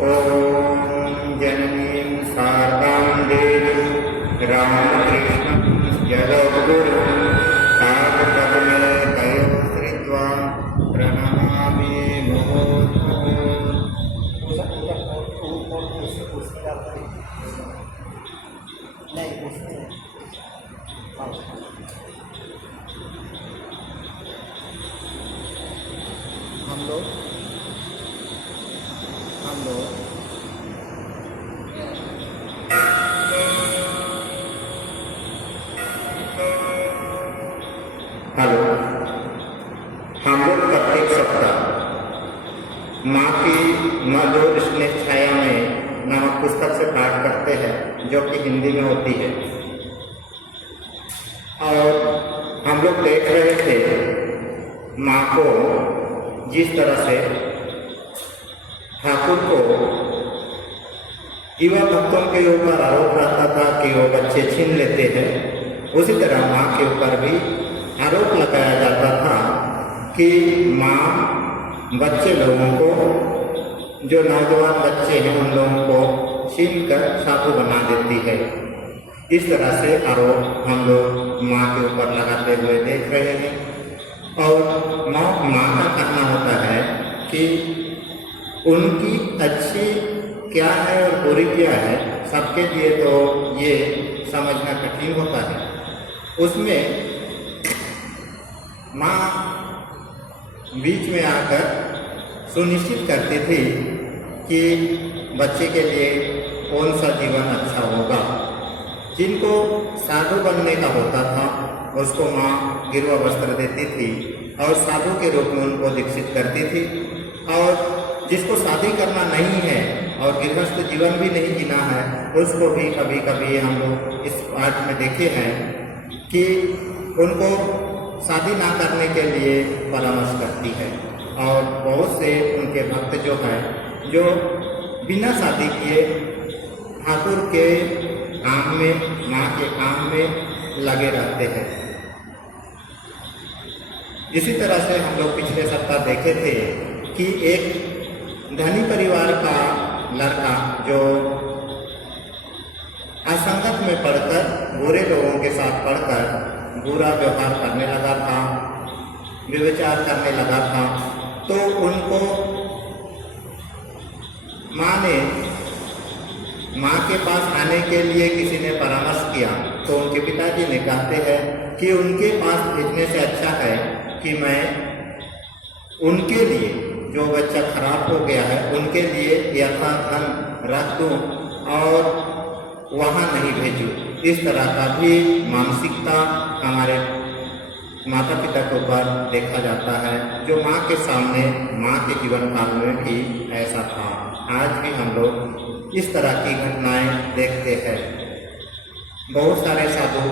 ॐ जननीं शारदां देवीं रामकृष्णं जगद्गुरुं पादपद्मे तयोः श्रित्वा प्रणमामि मुहुर्मुहुः। हम लोग हेलो, हम लोग प्रत्येक सप्ताह माँ की मधुर स्नेह छाया में नामक पुस्तक से पाठ करते हैं, जो कि हिंदी में होती है। और हम लोग देख रहे थे माँ को जिस तरह से ठाकुर को युवा भक्तों के ऊपर आरोप रहता था कि वो बच्चे छीन लेते हैं, उसी तरह माँ के ऊपर भी आरोप लगाया जाता था कि माँ बच्चे लोगों को, जो नौजवान बच्चे हैं, उन लोगों को छीन कर साधु बना देती है। इस तरह से आरोप हम लोग माँ के ऊपर लगाते हुए देख रहे हैं। और माँ का कहना होता है कि उनकी अच्छी क्या है और बुरी क्या है, सबके लिए तो ये समझना कठिन होता है। उसमें माँ बीच में आकर सुनिश्चित करती थी कि बच्चे के लिए कौन सा जीवन अच्छा होगा। जिनको साधु बनने का होता था उसको माँ गिरवा वस्त्र देती थी और साधु के रूप में उनको दीक्षित करती थी। और जिसको शादी करना नहीं है और गृहस्थ जीवन भी नहीं जीना है, उसको भी कभी कभी हम लोग इस पाठ में देखे हैं कि उनको शादी ना करने के लिए परामर्श करती है। और बहुत से उनके भक्त जो हैं, जो बिना शादी किए ठाकुर के काम में, माँ के काम में लगे रहते हैं। इसी तरह से हम लोग पिछले सप्ताह देखे थे कि एक धनी परिवार का लड़का जो असंगत में पढ़कर, बुरे लोगों के साथ पढ़कर बुरा व्यवहार करने लगा था, व्यभिचार करने लगा था, तो उनको माँ के पास आने के लिए किसी ने परामर्श किया। तो उनके पिताजी ने कहते हैं कि उनके पास भेजने से अच्छा है कि मैं उनके लिए, जो बच्चा खराब हो गया है, उनके लिए यथा धन रख दूँ और वहाँ नहीं भेजूँ। इस तरह का भी मानसिकता हमारे माता पिता के ऊपर देखा जाता है, जो माँ के सामने, माँ के जीवन काल में भी ऐसा था। आज भी हम लोग इस तरह की घटनाएं देखते हैं। बहुत सारे साधु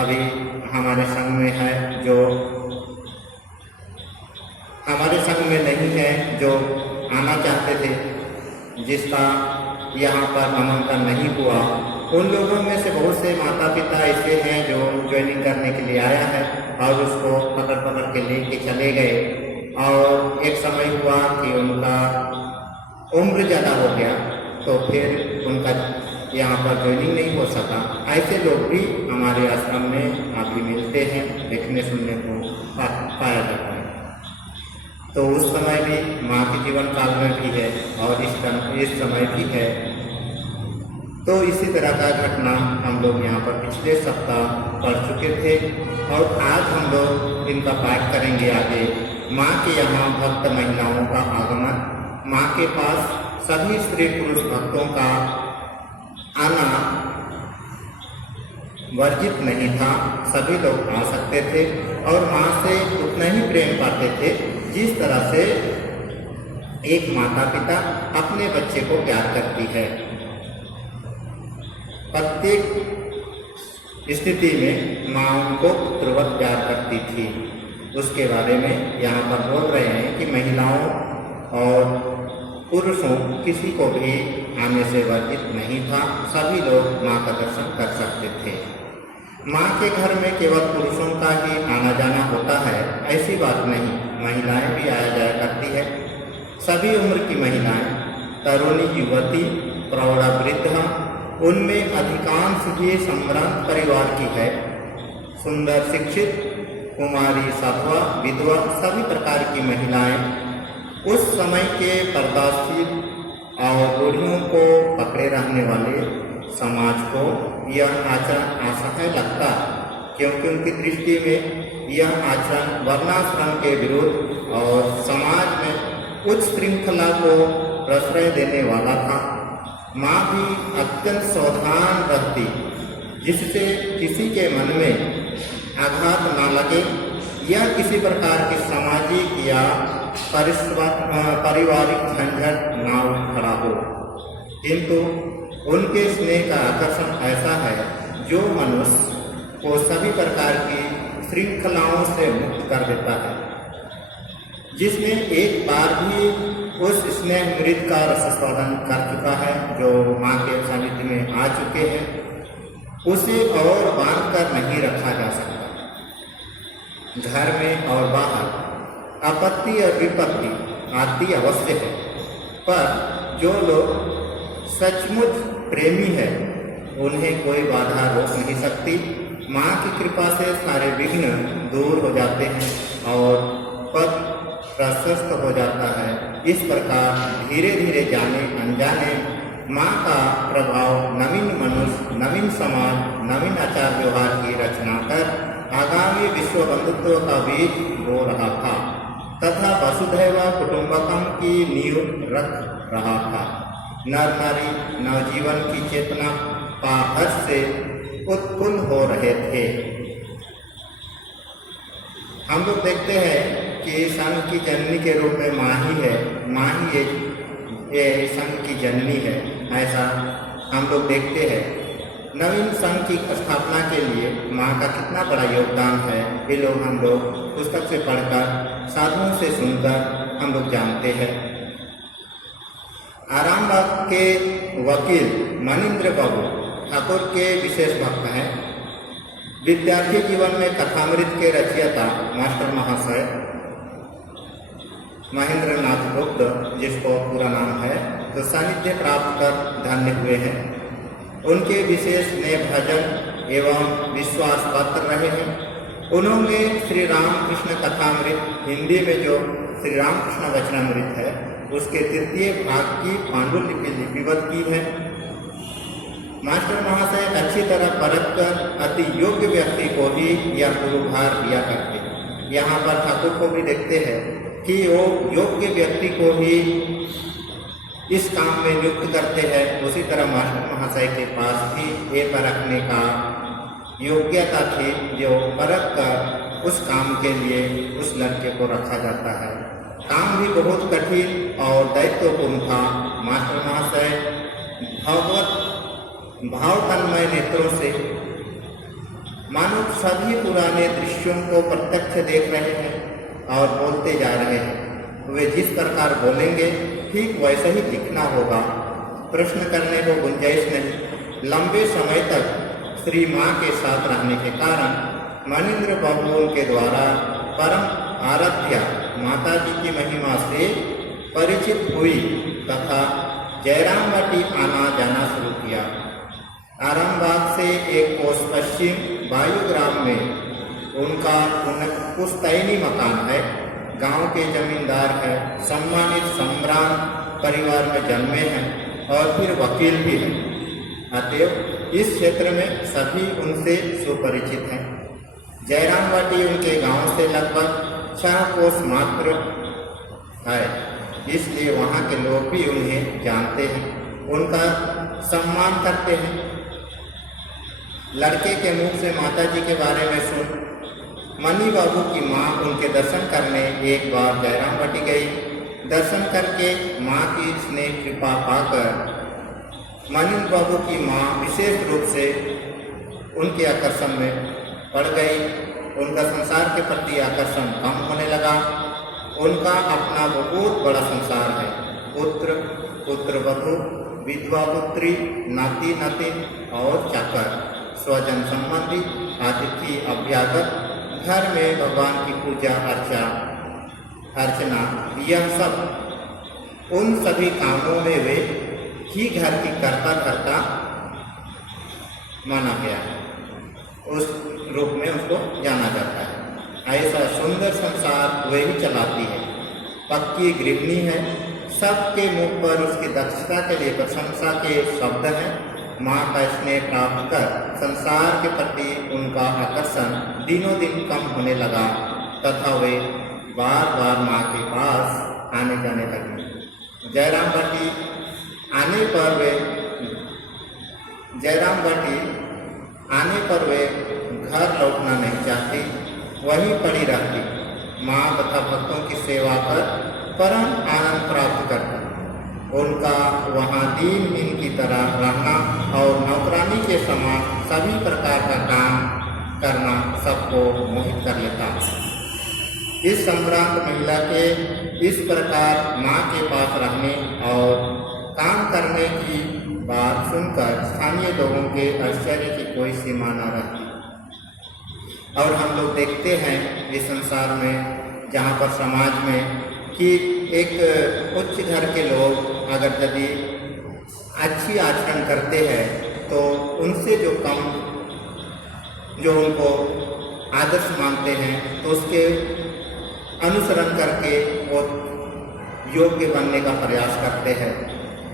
अभी हमारे संग में है, जो हमारे संग में नहीं है, जो आना चाहते थे, जिसका यहाँ पर आमंत्रण नहीं हुआ। उन लोगों में से बहुत से माता पिता ऐसे हैं जो ज्वाइनिंग करने के लिए आया है और उसको पकड़ के लेके चले गए। और एक समय हुआ कि उनका उम्र ज़्यादा हो गया, तो फिर उनका यहाँ पर ज्वाइनिंग नहीं हो सका। ऐसे लोग भी हमारे आश्रम में अभी मिलते हैं, देखने सुनने को पाया जाता है। तो उस समय भी माँ के जीवन काल में भी है और इस समय भी है। तो इसी तरह का घटना हम लोग यहाँ पर पिछले सप्ताह पढ़ चुके थे और आज हम लोग इनका पाठ करेंगे आगे। माँ के यहाँ भक्त महिलाओं का आगमन। माँ के पास सभी स्त्री पुरुष भक्तों का आना वर्जित नहीं था, सभी लोग आ सकते थे और माँ से उतना ही प्रेम पाते थे जिस तरह से एक माता पिता अपने बच्चे को प्यार करती है। प्रत्येक स्थिति में माँ उनको पुत्रवत प्यार करती थी। उसके बारे में यहाँ पर बोल रहे हैं कि महिलाओं और पुरुषों किसी को भी आने से वर्जित नहीं था, सभी लोग माँ का दर्शन कर सकते थे। माँ के घर में केवल पुरुषों का ही आना जाना होता है, ऐसी बात नहीं, महिलाएं भी आया जाया करती है। सभी उम्र की महिलाएं तरुणी युवती, प्रौढ़ा वृद्धा, उनमें अधिकांश ही संभ्रांत परिवार की है। सुंदर शिक्षित, कुमारी, साधवा, विधवा, सभी प्रकार की महिलाएं उस समय के पर्दाशील और बूढ़ियों को पकड़े रहने वाले समाज को यह आचरण असह्य लगता, क्योंकि उनकी दृष्टि में यह आचरण वर्णाश्रम के विरुद्ध और समाज में उच्च श्रृंखला को प्रश्रय देने वाला था। माँ भी अत्यंत सावधान रहती, जिससे किसी के मन में आघात न लगे या किसी प्रकार की सामाजिक या पारिवारिक झंझट न उठ खड़ा हो। किंतु उनके स्नेह का आकर्षण ऐसा है जो मनुष्य को सभी प्रकार की श्रृंखलाओं से मुक्त कर देता है। जिसने एक बार भी उस स्नेह मृत का रसास्वादन कर चुका है, जो माँ के सानिध्य में आ चुके हैं, उसे और बांध कर नहीं रखा जा सकता। घर में और बाहर आपत्ति और विपत्ति आती अवश्य है, पर जो लोग सचमुच प्रेमी है उन्हें कोई बाधा रोक नहीं सकती। माँ की कृपा से सारे विघ्न दूर हो जाते हैं और पथ प्रशस्त हो जाता है। इस प्रकार धीरे धीरे जाने अनजाने माँ का प्रभाव नवीन मनुष्य, नवीन समाज, नवीन आचार व्यवहार की रचना कर आगामी विश्व बंधुत्व का बीज बो रहा था तथा वसुधैव कुटुंबकम की नींव रख रहा था। नर नारी नवजीवन की चेतना का हर्ष से उत्फुल्ल हो रहे थे। हम लोग देखते हैं कि संघ की जननी के रूप में माँ ही है, माँ ही ये संघ की जननी है, ऐसा हम लोग देखते हैं। नवीन संघ की स्थापना के लिए माँ का कितना बड़ा योगदान है, ये लोग हम लोग पुस्तक से पढ़कर, साधुओं से सुनकर हम लोग जानते हैं। आरामबाग के वकील मनिंद्र बाबू ठाकुर के विशेष भक्त हैं। विद्यार्थी जीवन में कथामृत के रचयिता मास्टर महाशय महेंद्र नाथ गुप्त, जिसको पूरा नाम है, तो सानिध्य प्राप्त कर धन्य हुए हैं। उनके विशेष स्नेह भजन एवं विश्वास पात्र रहे हैं। उन्होंने श्री रामकृष्ण कथामृत हिंदी में जो श्री रामकृष्ण वचनामृत है उसके तृतीय भाग की पांडुलिपि लिपिबद्ध की है। मास्टर महाशय अच्छी तरह परख कर अति योग्य व्यक्ति को ही यह गुरुभार दिया करते। यहाँ पर ठाकुर को भी देखते हैं कि वो योग्य व्यक्ति को ही इस काम में नियुक्त करते हैं। उसी तरह मास्टर महाशय के पास भी ये परखने का योग्यता थी, जो परख कर उस काम के लिए उस लड़के को रखा जाता है। काम भी बहुत कठिन और दायित्वपूर्ण था। मास्टर महाशय भगवत भाव तन्मय नेत्रों से मानो सभी पुराने दृश्यों को प्रत्यक्ष देख रहे हैं और बोलते जा रहे हैं। वे जिस प्रकार बोलेंगे ठीक वैसे ही लिखना होगा, प्रश्न करने को गुंजाइश नहीं। लंबे समय तक श्री माँ के साथ रहने के कारण मनिंद्र बाबू के द्वारा परम आराध्या माता जी की महिमा से परिचित हुई तथा जयरामवाटी आना जाना शुरू किया। आरामबाग से एक कोस पश्चिम वायुग्राम में उनका पुश्तैनी मकान है। गांव के जमींदार है, सम्मानित सम्राट परिवार में जन्मे हैं और फिर वकील भी हैं। अतएव इस क्षेत्र में सभी उनसे सुपरिचित हैं। जयरामवाटी उनके गांव से लगभग 6 कोस मात्र है, इसलिए वहाँ के लोग भी उन्हें जानते हैं, उनका सम्मान करते हैं। लड़के के मुख से माता जी के बारे में सुन मनी बाबू की माँ उनके दर्शन करने एक बार जयरामवाटी गई। दर्शन करके माँ की स्नेह कृपा पाकर मनिंद्र बाबू की माँ विशेष रूप से उनके आकर्षण में पड़ गई। उनका संसार के प्रति आकर्षण कम होने लगा। उनका अपना बहुत बड़ा संसार है। पुत्र, पुत्रवधू, विधवा पुत्री, नाती नातिन और चाकर, स्वजन संबंधी, अतिथि अभ्यागत, घर में भगवान की पूजा अर्चना, यह सब उन सभी कामों में वे ही घर की करता माना गया है, उस रूप में उसको जाना जाता है। ऐसा सुंदर संसार वही चलाती है, पक्की गृहिणी है, सबके मुख पर उसकी दक्षता के लिए प्रशंसा के शब्द हैं। माँ का स्नेह प्राप्त कर संसार के प्रति उनका आकर्षण दिनों दिन कम होने लगा तथा वे बार बार माँ के पास आने जाने लगे। जयराम भट्टी आने पर वे घर लौटना नहीं चाहती, वहीं पड़ी रहती। माँ तथा भक्तों की सेवा कर परम आनंद प्राप्त करती। उनका वहाँ दीनहीन की तरह रहना और नौकरानी के समान सभी प्रकार का काम करना सबको मोहित कर लेता। इस संभ्रांत महिला के इस प्रकार माँ के पास रहने और काम करने की बात सुनकर स्थानीय लोगों के आश्चर्य की कोई सीमा न रहती। और हम लोग देखते हैं इस संसार में, जहाँ पर समाज में कि एक उच्च घर के लोग अगर यदि अच्छी आचरण करते हैं तो उनसे जो उनको आदर्श मानते हैं तो उसके अनुसरण करके वो योग्य बनने का प्रयास करते हैं।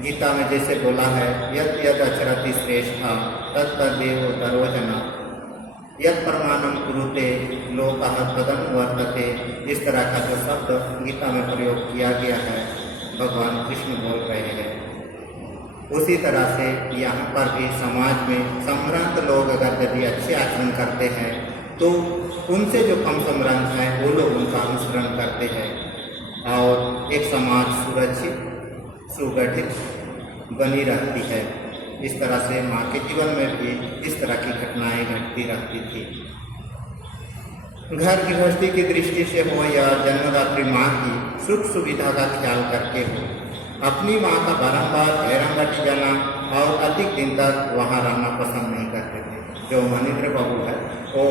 गीता में जैसे बोला है, यत् यत् अचरति श्रेष्ठा तत्तदेव तरोजना, यत् प्रमाणम कुरुते लोकः तदनुवर्तते। इस तरह का जो शब्द गीता में प्रयोग किया गया है, भगवान कृष्ण बोल रहे हैं। उसी तरह से यहाँ पर भी समाज में संभ्रांत लोग अगर यदि अच्छे आचरण करते हैं तो उनसे जो कम संभ्रांत हैं वो लोग उनका अनुसरण करते हैं और एक समाज सुरक्षित सुगठित बनी रहती है। इस तरह से माँ के जीवन में भी इस तरह की घटनाएं घटती रहती थी। घर गृहस्थी की दृष्टि से हो या जन्मदात्री माँ की सुख सुविधा का ख्याल करके हो, अपनी माँ का बारंबार जयराम भट्टी जाना और अधिक दिन तक वहाँ रहना पसंद नहीं करते थे। जो मनिंद्र बाबू है वो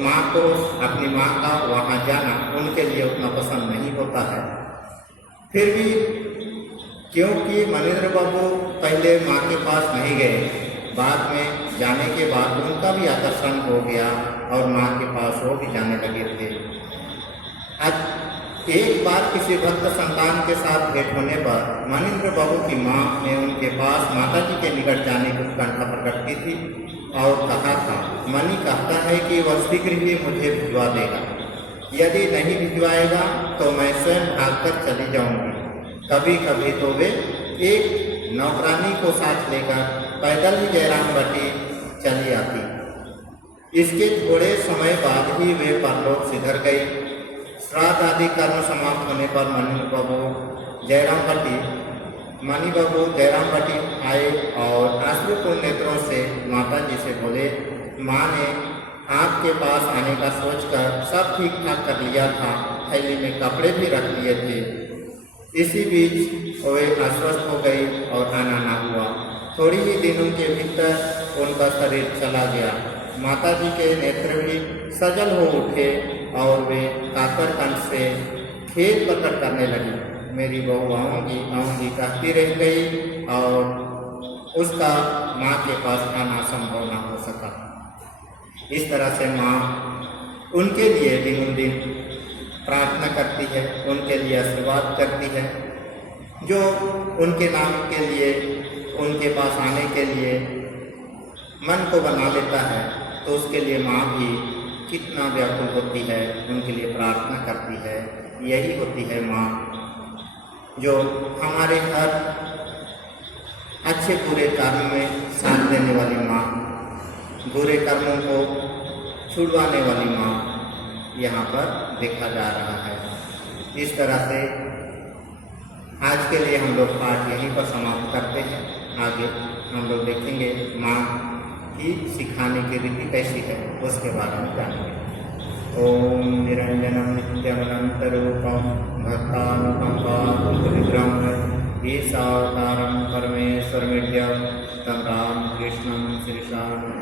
माँ को, अपनी माँ का वहाँ जाना उनके लिए उतना पसंद नहीं होता है। फिर भी क्योंकि मनिंद्र बाबू पहले माँ के पास नहीं गए, बाद में जाने के बाद उनका भी आकर्षण हो गया और माँ के पास वो भी जाने लगे थे। आज एक बार किसी भक्त संतान के साथ भेंट होने पर मनिंद्र बाबू की माँ ने उनके पास माता जी के निकट जाने की उत्कंठा प्रकट की थी और कहा था, मनी कहता है कि वह शीघ्र ही मुझे भिजवा देगा, यदि नहीं भिजवाएगा तो मैं स्वयं भागकर चली जाऊंगी। कभी कभी तो वे एक नौकरानी को साथ लेकर पैदल ही जयराम भट्टी चली आती। इसके थोड़े समय बाद ही वे परलोक सिधर गई। श्राद्ध आदि कर्म समाप्त होने पर मनी बाबू जयराम भट्टी आए और आश्रुपूर्ण नेत्रों से माता जी से बोले, माँ ने आपके पास आने का सोचकर सब ठीक ठाक कर लिया था, थैली में कपड़े भी रख लिए थे। इसी बीच वे अस्वस्थ हो गई और आना ना हुआ। थोड़ी ही दिनों के भीतर उनका शरीर चला गया। माता जी के नेत्र भी सजल हो उठे और वे कातर कंठ से खेद प्रकट करने लगी। मेरी बहू आऊँगी कहती रह गई और उसका माँ के पास आना संभव ना हो सका। इस तरह से माँ उनके लिए दिन दिन प्रार्थना करती है, उनके लिए आशीर्वाद करती है। जो उनके नाम के लिए, उनके पास आने के लिए मन को बना लेता है तो उसके लिए माँ भी कितना व्याकुल होती है, उनके लिए प्रार्थना करती है। यही होती है माँ, जो हमारे हर अच्छे बुरे कर्म में साथ देने वाली माँ, बुरे कर्मों को छुड़वाने वाली माँ यहाँ पर देखा जा रहा है। इस तरह से आज के लिए हम लोग पाठ यहीं पर समाप्त करते हैं। आगे हम लोग देखेंगे माँ की सिखाने की रीति कैसी है, उसके बारे में जानेंगे। ओम निरंजनम नित्यमनंतरूपम भक्तानुकंपाकुलविग्रहं ईशावतारं परमेश्वरमिड्यं तं रामकृष्णं श्रीशानः